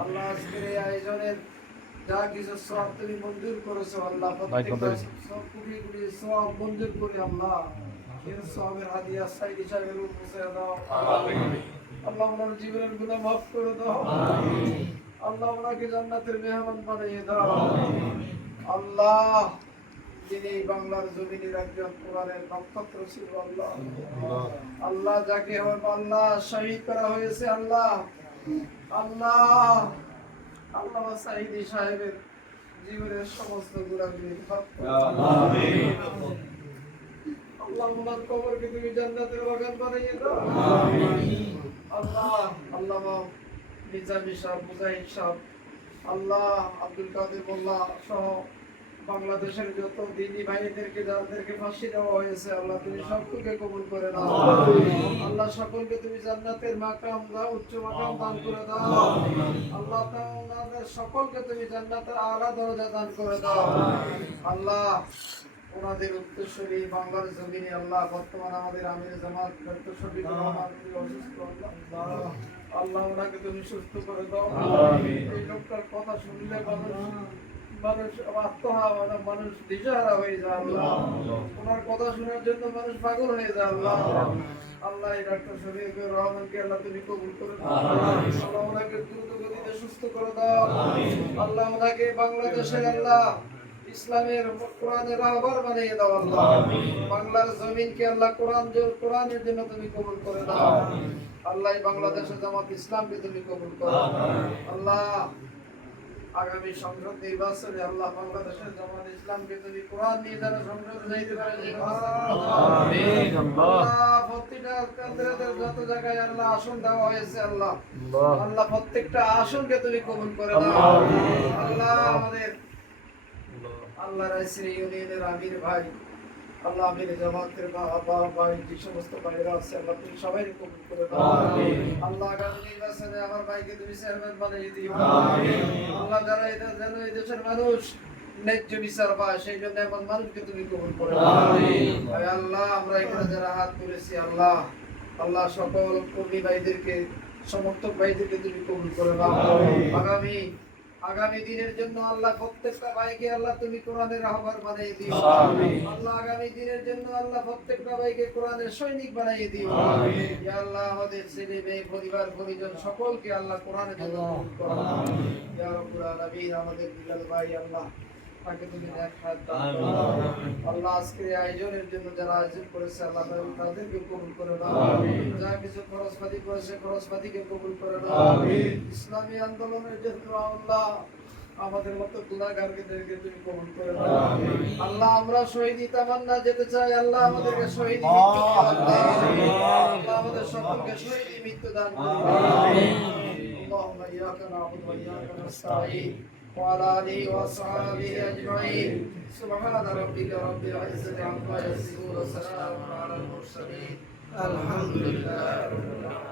আল্লাহ আজকের এই আয়োজনের যা কিছু সওয়াব তুমি মঞ্জুর করেছো আল্লাহ, প্রত্যেকটা সব কোটি কোটি সওয়াব মঞ্জুর করে আল্লাহ এই সওয়াবের হাদিয়া সাইদ হিসাবে রূপ পৌঁছে দাও। আল্লাহ ওনার জীবনের গুনাহ মাফ করে দাও। আল্লাহ ওনাকে জান্নাতের মেহমান বানিয়ে দাও। আল্লাহ যিনি বাংলার জমিনের একজন কোরআনের নক্ষত্র ছিল আল্লাহ, আল্লাহ যাকে আল্লাহ শহীদ করা হয়েছে আল্লাহ, আল্লাহ আল্লাহ সাইদি সাহেবের জীবনের সমস্ত গুনাহগুলি মাফ করে দাও। আল্লাহ ওনার কবরকে তুমি জান্নাতের বাগান বানিয়ে দাও। আল্লাহ আল্লাহ নিজামী সাহেব, মুজাহিদ সাহেব, আল্লাহ আব্দুল কাদের মোল্লা সহ বাংলাদেশের যত দিনী ভাইদেরকে যাদেরকে ফাঁসি দেওয়া হয়েছে আল্লাহ তুমি সকলকে কবুল করে দাও। আল্লাহ সকলকে তুমি জান্নাতের মাকাম দাও, উচ্চ মাকাম দান করে দাও। আল্লাহ তাআলা সকলকে তুমি জান্নাতের আলা দরজা দান করে দাও। আল্লাহ ওনাদের উত্তরসূরি বাংলার জমিনে আল্লাহ বর্তমান আমাদের আমির জামাত ডক্টর শফিকুর রহমান অসুস্থ আল্লাহ, আল্লাহ ওনাকে তুমি সুস্থ করে দাও। এই লোকটার কথা শুনলে মানুষ আত্মহারা, মানুষ দিশাহারা হয়ে যায় আল্লাহ, ওনার কথা শোনার জন্য মানুষ পাগল হয়ে যায় আল্লাহ। আল্লাহ এই ডক্টর শফিকুর রহমানকে আল্লাহ তুমি কবুল করে দাও। আল্লাহ ওনাকে দ্রুত গতিতে সুস্থ করে দাও। আল্লাহ ওনাকে বাংলাদেশের আল্লাহ ইসলামের কোরআনের রাহবার বানিয়ে দাও আল্লাহ। বাংলার জমিনকে আল্লাহ কোরআনের জন্য তুমি কবুল করে দাও আল্লাহ। বাংলাদেশের জামাত ইসলামকে তুমি কবুল করো আল্লাহ। আগামী সংসদ নির্বাচনে আল্লাহ বাংলাদেশের জামাত ইসলামকে তুমি কোরআন নিয়ে যারা সংসদে যাইতে পারে আমিন। আল্লাহ প্রত্যেকটা কেন্দ্রের যত জায়গায় আল্লাহ আসন দেওয়া হয়েছে আল্লাহ, আল্লাহ প্রত্যেকটা আসনকে তুমি কবুল করে দাও আল্লাহ। আমাদের আল্লাহ রাইসের ইউনিয়নের আমির ভাই, আল্লাহ আমির জামাতের বাবা ভাই যে সমস্ত ভাইরা আছে আল্লাহ তুমি সবাই কবুল করে দাও আল্লাহ। আগামী নির্বাচনে আমার ভাইকে তুমি চেয়ারম্যান বানিয়ে দিও আল্লাহ। যারা যেন এই দেশের মানুষ ন্যায্য বিচার পায় সেই জন্য এমন মানুষকে তুমি কবুল করে দাও আল্লাহ। আমরা এখানে যারা হাত তুলেছি আল্লাহ, আল্লাহ সকল কর্মী ভাইদেরকে, সমর্থক ভাইদেরকে তুমি কবুল করে দাও আগামী দিনের জন্য আল্লাহ প্রত্যেকটা ভাইকে আল্লাহ তুমি কোরআনের রাহবার বানিয়ে দিও আল্লাহ। আগামী দিনের জন্য আল্লাহ প্রত্যেকটা ভাইকে কোরআনের সৈনিক বানিয়ে দিও ইয়া আল্লাহ। আমাদের ছেলে মেয়ে পরিবার পরিজন সকলকে আল্লাহ কোরআনের জন্য কবুল করো ইয়া রাব্বুল আলামিন। আমাদের বিলাল ভাই আল্লাহ তাকে তুমি নেক হায়াত দান করো আল্লাহ। আজকে আয়োজনের জন্য যারা আয়োজন করেছে আল্লাহ তাদেরকে কবুল করে দাও। যা কিছু খরচপাতি করেছে খরচপাতিকে কবুল করে দাও। ইসলামী আন্দোলনের জন্য আল্লাহ আমাদের মতো গুনাহগারদেরকে তুমি কবুল করে দাও আল্লাহ। আমরা শহীদি তামান্না যেতে চাই আল্লাহ, আমাদেরকে শহীদি মৃত্যু দান করো আল্লাহ। আমাদের সকলকে শহীদি মৃত্যু দান করো আল্লাহুম্মা ইয়াকা না'বুদু ওয়া ইয়াকা নাস্তাঈন وعلى آله وصحبه أجمعين سبحان ربك رب العزة عما يصفون وسلام على المرسلين الحمد لله رب العالمين.